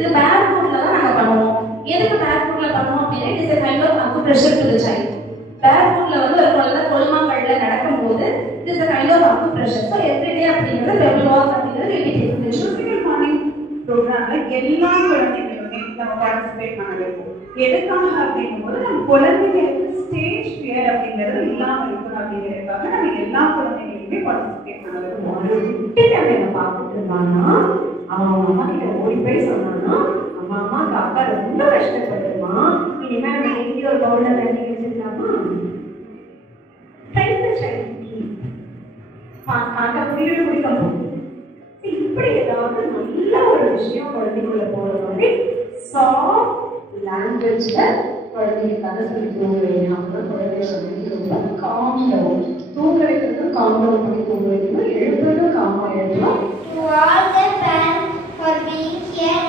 இது பேர் ஃபுட்ல தான் நாங்க பண்ணுவோம். எதுக்கு பேர் ஃபுட்ல பண்ணுவோம் அப்படின்னா it is a kind of acupressure to the child. பேர் ஃபுட்ல வந்து ஒரு குழந்தை கொலுமாங்கல்ல நடக்கும்போது it is a kind of acupressure. So every day அப்படிங்கிறது pebble walk அப்படிங்கிறது we take the physical morning ப்ரோக்ராம்ல எல்லா குழந்தைகளுமே நம்ம பார்ட்டிசிபேட் பண்ண வைப்போம். எதுக்காக அப்படிங்கும்போது நம்ம குழந்தைகளுக்கு ஸ்டேஜ் ஃபியர் அப்படிங்கிறது இல்லாம இருக்கணும் அப்படிங்கிறதுக்காக நம்ம எல்லா குழந்தைகளுமே பார்ட்டிசிபேட் பண்ண வைப்போம். என்ன பார்த்துட்டு இருந்தாங்கன்னா அவன் அம்மா கிட்ட ஓடி போய் சொன்னான்னா அம்மா தாத்தா ரொம்ப கஷ்டப்படுமா, இனிமே நம்ம எங்கேயோ ஒரு பவுல்ல தண்ணி வச்சிருக்கலாமா, குடிக்கணும். இப்படி ஏதாவது நல்ல ஒரு விஷயம் குழந்தைக்குள்ள போற மாதிரி சாஃப்ட் லாங்குவேஜ்ல குழந்தைகளுக்காக சொல்லி தூங்க வைக்கணும். அப்புறம் குழந்தை வந்து ரொம்ப காம்டாகும். தூங்க வைக்கிறதும் காம்டவுன் பண்ணி தூங்க வைக்கணும், எழுப்புறதும் காமா எழுதணும். To all the parents for being here.